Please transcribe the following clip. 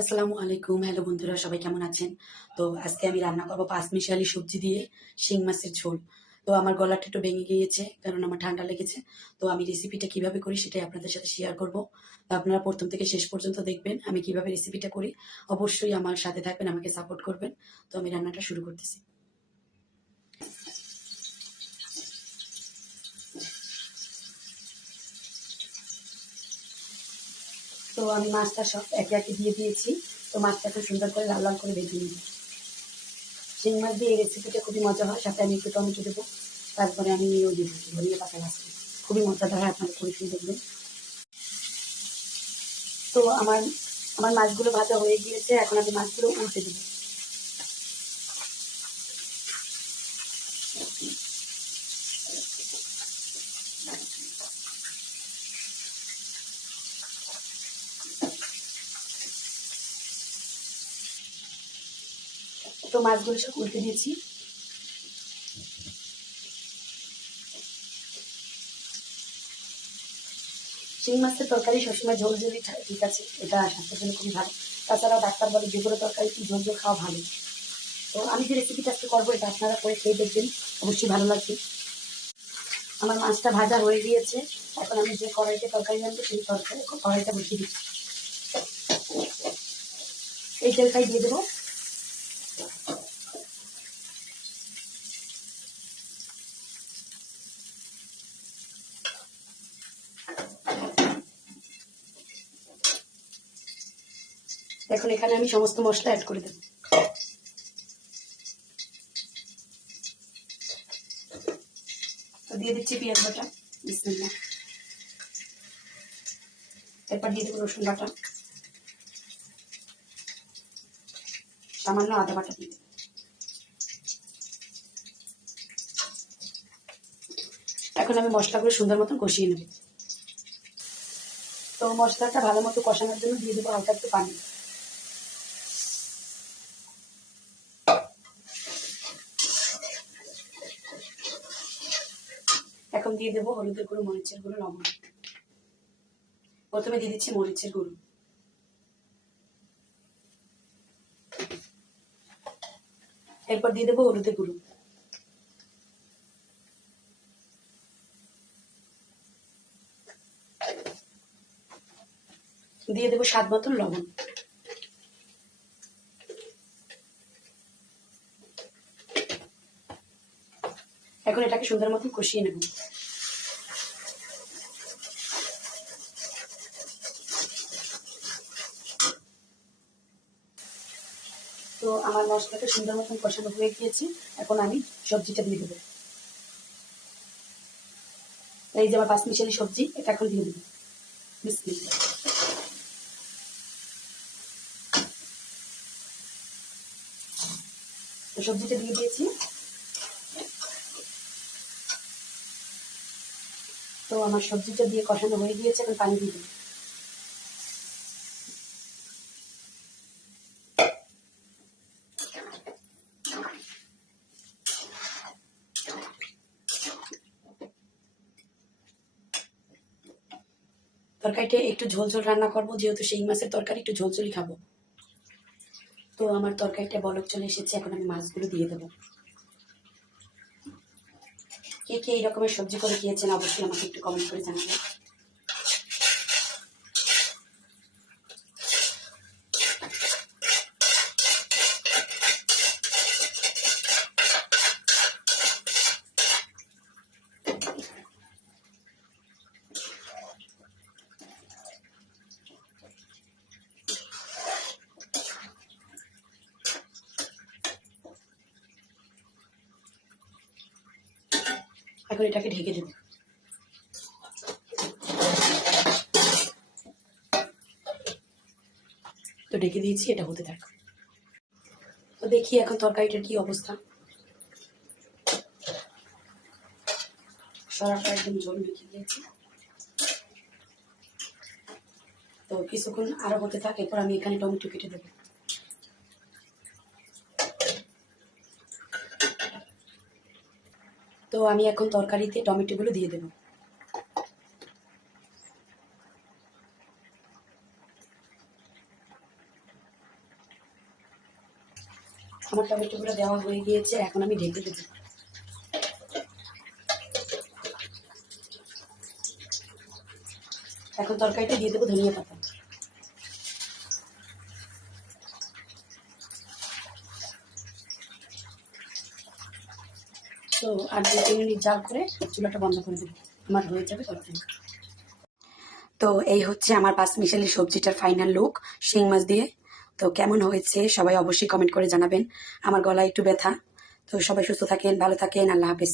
আসসালামু আলাইকুম। হ্যালো বন্ধুরা, সবাই কেমন আছেন? তো আজকে আমি রান্না করবো পাঁচমিশালি সবজি দিয়ে শিং মাছের ঝোল। তো আমার গলাটা একটু ভেঙে গিয়েছে কারণ আমার ঠান্ডা লেগেছে। তো আমি রেসিপিটা কিভাবে করি সেটাই আপনাদের সাথে শেয়ার করব। তো আপনারা প্রথম থেকে শেষ পর্যন্ত দেখবেন আমি কিভাবে রেসিপিটা করি। অবশ্যই আমার সাথে থাকবেন, আমাকে সাপোর্ট করবেন। তো আমি রান্নাটা শুরু করতেছি। তো আমি মাছটা সব একে একে দিয়ে দিয়েছি। তো মাছটা খুব সুন্দর করে লাল লাল করে ভেজে নিব। শিং মাছ দিয়ে এই রেসিপিটা খুবই মজা হয়। সাথে আমি একটু টমেটো দেবো, তারপরে আমি নিয়েও দেবো ধনিয়া পাতা গাছ। খুবই মজাদার হয়, আপনারা করে খেয়ে দেখবেন। তো আমার আমার মাছগুলো ভাজা হয়ে গিয়েছে, এখন আমি মাছগুলো উল্টে দেবো। তো মাছগুলো সব উল্টে দিয়েছি। শিং মাছের তরকারি সবসময় ঝোল ঝোলই ঠিক আছে, এটা স্বাস্থ্যের জন্য খুবই ভালো। তাছাড়াও ডাক্তার বলে যেগুলো তরকারি কি ঝোল ঝোল খাওয়া ভালো। তো আমি যে রেসিপিটা আজকে করবো এটা আপনারা করে খেয়ে দেখবেন, অবশ্যই ভালো লাগবে। আমার মাছটা ভাজা হয়ে গিয়েছে, এখন আমি যে কড়াইতে তরকারি রাখবো সেই কড়াইটা বসিয়ে দিচ্ছি। এই তেলটাই দিয়ে দেবো। এখন এখানে আমি সমস্ত মশলা অ্যাড করে দেবো। তো দিয়ে দিচ্ছি পেঁয়াজ বাটা, বিসমিল্লাহ। এরপর দিয়ে দেবো রসুন বাটা, সামান্য আদা বাটা দিয়ে দেবো। এখন আমি মশলাগুলো সুন্দর মতন কষিয়ে নেব। তো মশলাটা ভালো মতো কষানোর জন্য দিয়ে দেবো হালকা একটু পানি। এখন দিয়ে দেবো হলুদের গুঁড়ো, মরিচের গুঁড়ো, লবণ। প্রথমে দিয়ে দিচ্ছি মরিচের গুঁড়ো, এরপর দিয়ে দেবো হলুদের গুঁড়ো, দিয়ে দেবো স্বাদ মতন লবণ। এখন এটাকে সুন্দর মতন কষিয়ে নেব। তো আমার মশলাটা সুন্দর মতন কষানো হয়ে গিয়েছে, এখন আমি সবজিটা দিয়ে দেবো। এই যে আমার পাঁচমিশালি সবজি, এটা এখন দিয়ে দেবো। বিসমিল্লাহ। তো সবজিটা দিয়ে দিয়েছি। তো আমার সবজিটা দিয়ে কষানো হয়ে গিয়েছে, এখন পানি দিয়ে দেবো। তরকারিটা একটু ঝোল ঝোল রান্না করবো, যেহেতু শিং মাছের তরকারি একটু ঝোল ঝোলই খাবো। তো আমার তরকারিটা বলক চলে এসেছে, এখন আমি মাছগুলো দিয়ে দেবো। কে কে এই রকমের সবজি করে খেয়েছেন অবশ্যই আমাকে একটু কমেন্ট করে জানাবেন। এখন এটাকে ঢেকে দেবো। তো ঢেকে দিয়েছি, এটা হতে থাক। তো দেখি এখন তরকারিটার কি অবস্থা। সরাটা একদম ঝোল মেখে দিয়েছি। তো কিছুক্ষণ আরো হতে থাক, এরপর আমি এখানে টমেটো কেটে দেবো। তো আমি এখন তরকারিতে টমেটোগুলো দিয়ে দেবো। আমার টমেটোগুলো দেওয়া হয়ে গিয়েছে, এখন আমি ঢেকে দেবো। এখন তরকারিটা দিয়ে দেবো ধনিয়া পাতা। তো আর 2-3 মিনিট জাল করে চুলাটা বন্ধ করে দেবো, আমার হয়ে যাবে তরকারি। তো এই হচ্ছে আমার পাঁচমিশালি সবজিটার ফাইনাল লুক শিং মাছ দিয়ে। তো কেমন হয়েছে সবাই অবশ্যই কমেন্ট করে জানাবেন। আমার গলায় একটু ব্যথা। তো সবাই সুস্থ থাকেন, ভালো থাকেন, আল্লাহ হাফেজ।